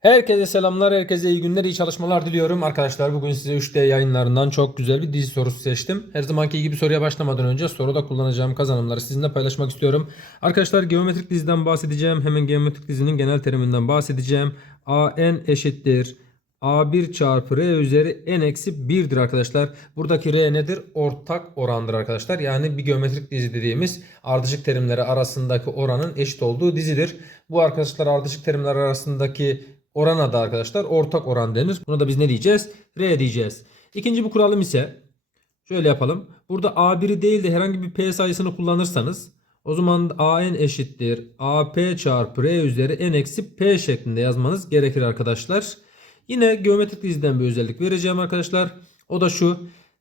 Herkese selamlar, herkese iyi günler, iyi çalışmalar diliyorum. Arkadaşlar bugün size 3D yayınlarından çok güzel bir dizi sorusu seçtim. Her zamanki gibi soruya başlamadan önce soruda kullanacağım kazanımları sizinle paylaşmak istiyorum. Arkadaşlar geometrik diziden bahsedeceğim. Hemen geometrik dizinin genel teriminden bahsedeceğim. AN eşittir. A1 çarpı R üzeri N eksi 1'dir arkadaşlar. Buradaki R nedir? Ortak orandır arkadaşlar. Yani bir geometrik dizi dediğimiz ardışık terimleri arasındaki oranın eşit olduğu dizidir. Bu arkadaşlar ardışık terimler arasındaki orana da arkadaşlar ortak oran denir. Buna da biz ne diyeceğiz? R diyeceğiz. İkinci bu kuralım ise şöyle yapalım. Burada A1'i değil de herhangi bir P sayısını kullanırsanız o zaman AN eşittir AP çarpı R üzeri N eksi P şeklinde yazmanız gerekir arkadaşlar. Yine geometrik diziden bir özellik vereceğim arkadaşlar. O da şu.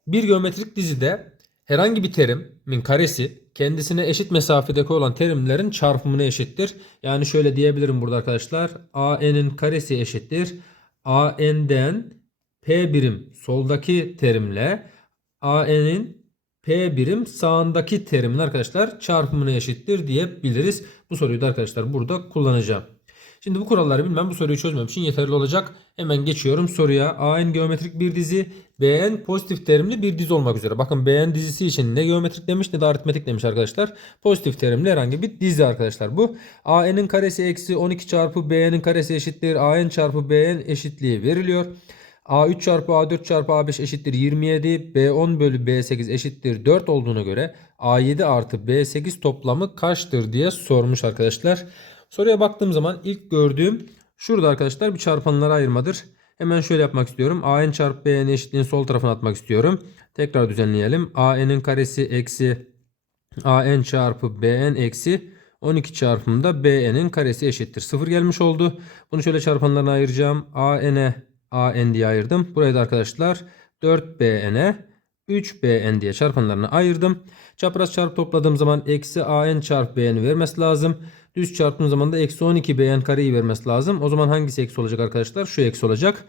Bir geometrik dizide herhangi bir terimin karesi kendisine eşit mesafedeki olan terimlerin çarpımına eşittir. Yani şöyle diyebilirim burada arkadaşlar. AN'in karesi eşittir. AN'den P birim soldaki terimle AN'in P birim sağındaki terimin arkadaşlar çarpımına eşittir diyebiliriz. Bu soruyu da arkadaşlar burada kullanacağım. Şimdi bu kuralları bilmem bu soruyu çözmem için yeterli olacak. Hemen geçiyorum soruya. AN geometrik bir dizi, BN pozitif terimli bir dizi olmak üzere. Bakın BN dizisi için ne geometrik demiş ne de aritmetik demiş arkadaşlar. Pozitif terimli herhangi bir dizi arkadaşlar bu. AN'in karesi eksi 12 çarpı BN'in karesi eşittir. AN çarpı BN eşitliği veriliyor. A3 çarpı A4 çarpı A5 eşittir 27. B10 bölü B8 eşittir 4 olduğuna göre A7 artı B8 toplamı kaçtır diye sormuş arkadaşlar. Soruya baktığım zaman ilk gördüğüm şurada arkadaşlar bir çarpanlara ayırmadır. Hemen şöyle yapmak istiyorum. AN çarpı BN eşitliğin sol tarafına atmak istiyorum. Tekrar düzenleyelim. AN'in karesi eksi AN çarpı BN eksi 12 çarpımda BN'in karesi eşittir. 0 gelmiş oldu. Bunu şöyle çarpanlarına ayıracağım. AN'e AN diye ayırdım. Burayı da arkadaşlar 4BN'e 3BN diye çarpanlarına ayırdım. Çapraz çarpı topladığım zaman eksi AN çarpı BN'i vermesi lazım. Düz çarptığım zaman da eksi 12 BN kareyi vermesi lazım. O zaman hangisi eksi olacak arkadaşlar? Şu eksi olacak.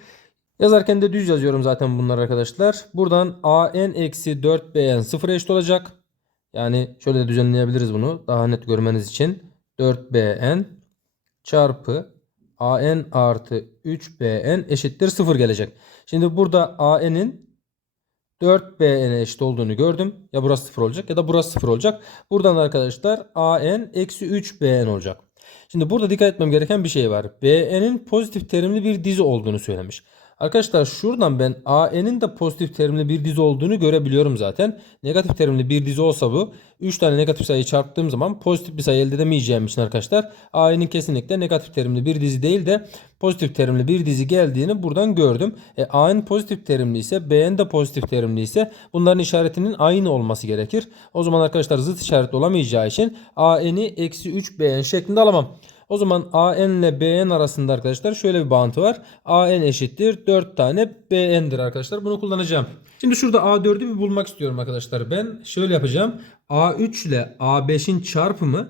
Yazarken de düz yazıyorum zaten bunlar arkadaşlar. Buradan AN eksi 4 BN sıfıra eşit olacak. Yani şöyle düzenleyebiliriz bunu. Daha net görmeniz için. 4 BN çarpı AN artı 3 BN eşittir 0 gelecek. Şimdi burada AN'in 4BN'e eşit olduğunu gördüm. Ya burası 0 olacak ya da burası 0 olacak. Buradan arkadaşlar AN eksi 3BN olacak. Şimdi burada dikkat etmem gereken bir şey var. BN'in pozitif terimli bir dizi olduğunu söylemiş. Arkadaşlar şuradan ben AN'in de pozitif terimli bir dizi olduğunu görebiliyorum zaten. Negatif terimli bir dizi olsa bu 3 tane negatif sayı çarptığım zaman pozitif bir sayı elde edemeyeceğim için arkadaşlar AN'in kesinlikle negatif terimli bir dizi değil de pozitif terimli bir dizi geldiğini buradan gördüm. E, AN pozitif terimli ise BN de pozitif terimli ise bunların işaretinin aynı olması gerekir. O zaman arkadaşlar zıt işaretli olamayacağı için AN'i eksi 3 BN şeklinde alamam. O zaman AN ile BN arasında arkadaşlar şöyle bir bağıntı var. AN eşittir 4 tane BN'dir arkadaşlar. Bunu kullanacağım. Şimdi şurada A4'ü bir bulmak istiyorum arkadaşlar. Ben şöyle yapacağım. A3 ile A5'in çarpımı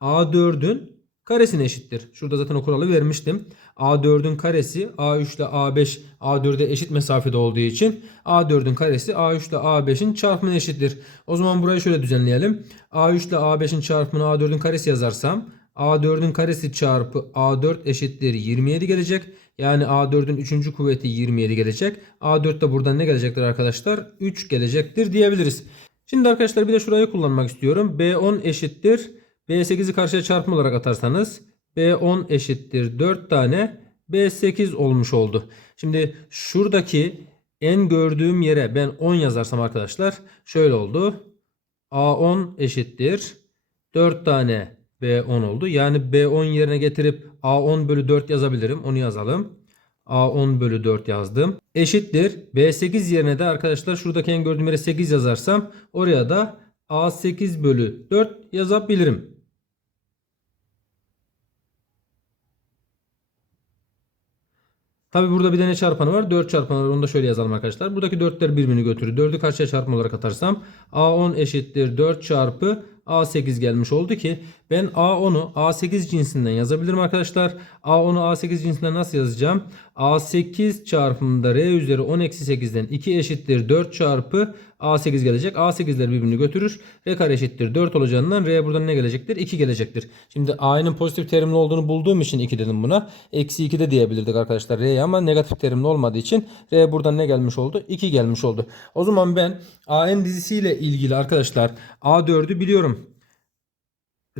A4'ün karesine eşittir. Şurada zaten o kuralı vermiştim. A4'ün karesi A3 ile A5 A4'e eşit mesafede olduğu için A4'ün karesi A3 ile A5'in çarpımına eşittir. O zaman burayı şöyle düzenleyelim. A3 ile A5'in çarpımını A4'ün karesi yazarsam A4'ün karesi çarpı A4 eşittir 27 gelecek. Yani A4'ün 3. kuvveti 27 gelecek. A4 de buradan ne gelecektir arkadaşlar? 3 gelecektir diyebiliriz. Şimdi arkadaşlar bir de şurayı kullanmak istiyorum. B10 eşittir. B8'i karşıya çarpım olarak atarsanız B10 eşittir 4 tane B8 olmuş oldu. Şimdi şuradaki en gördüğüm yere ben 10 yazarsam arkadaşlar şöyle oldu. A10 eşittir 4 tane B10 oldu. Yani B10 yerine getirip A10 bölü 4 yazabilirim. Onu yazalım. A10 bölü 4 yazdım. Eşittir. B8 yerine de arkadaşlar şuradaki en gördüğüm yere 8 yazarsam oraya da A8 bölü 4 yazabilirim. Tabi burada bir tane çarpanı var. 4 çarpanı var. Onu da şöyle yazalım arkadaşlar. Buradaki 4'ler birbirini götürür. 4'ü karşıya çarpım olarak atarsam A10 eşittir 4 çarpı A8 gelmiş oldu ki ben A10'u A8 cinsinden yazabilirim arkadaşlar. A10'u A8 cinsinden nasıl yazacağım? A8 çarpımında R üzeri 10 eksi 8'den 2 eşittir 4 çarpı A8 gelecek. A8'ler birbirini götürür. R kare eşittir 4 olacağından R buradan ne gelecektir? 2 gelecektir. Şimdi A'nın pozitif terimli olduğunu bulduğum için 2 dedim buna. Eksi 2 de diyebilirdik arkadaşlar R'ye ama negatif terimli olmadığı için R buradan ne gelmiş oldu? 2 gelmiş oldu. O zaman ben AN dizisiyle ilgili arkadaşlar A4'ü biliyorum.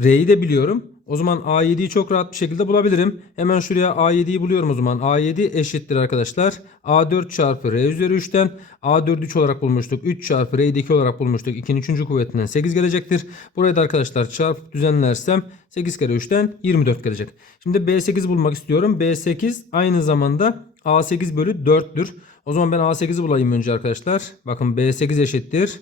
R'yi de biliyorum. O zaman A7'yi çok rahat bir şekilde bulabilirim. Hemen şuraya A7'yi buluyorum o zaman. A7 eşittir arkadaşlar. A4 çarpı R üzeri 3'ten A4'ü 3 olarak bulmuştuk. 3 çarpı R'yi de 2 olarak bulmuştuk. 2'nin 3. kuvvetinden 8 gelecektir. Buraya da arkadaşlar çarpıp düzenlersem 8 kere 3'ten 24 gelecek. Şimdi B8 bulmak istiyorum. B8 aynı zamanda A8 bölü 4'tür. O zaman ben A8'i bulayım önce arkadaşlar. Bakın B8 eşittir.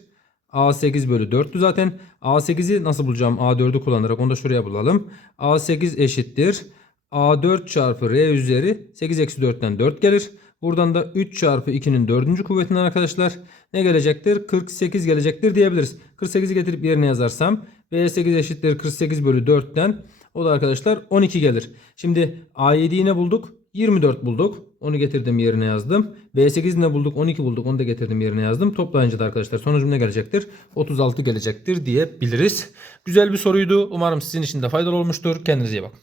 A8 bölü 4'tü zaten. A8'i nasıl bulacağım? A4'ü kullanarak onu da şuraya bulalım. A8 eşittir. A4 çarpı R üzeri 8 eksi 4'ten 4 gelir. Buradan da 3 çarpı 2'nin 4. kuvvetinden arkadaşlar ne gelecektir? 48 gelecektir diyebiliriz. 48'i getirip yerine yazarsam B8 eşittir 48 bölü 4'ten o da arkadaşlar 12 gelir. Şimdi A7'yi ne bulduk? 24 bulduk. Onu getirdim yerine yazdım. B8'i ne bulduk? 12 bulduk. Onu da getirdim yerine yazdım. Toplayınca da arkadaşlar sonucum ne gelecektir? 36 gelecektir diyebiliriz. Güzel bir soruydu. Umarım sizin için de faydalı olmuştur. Kendinize iyi bakın.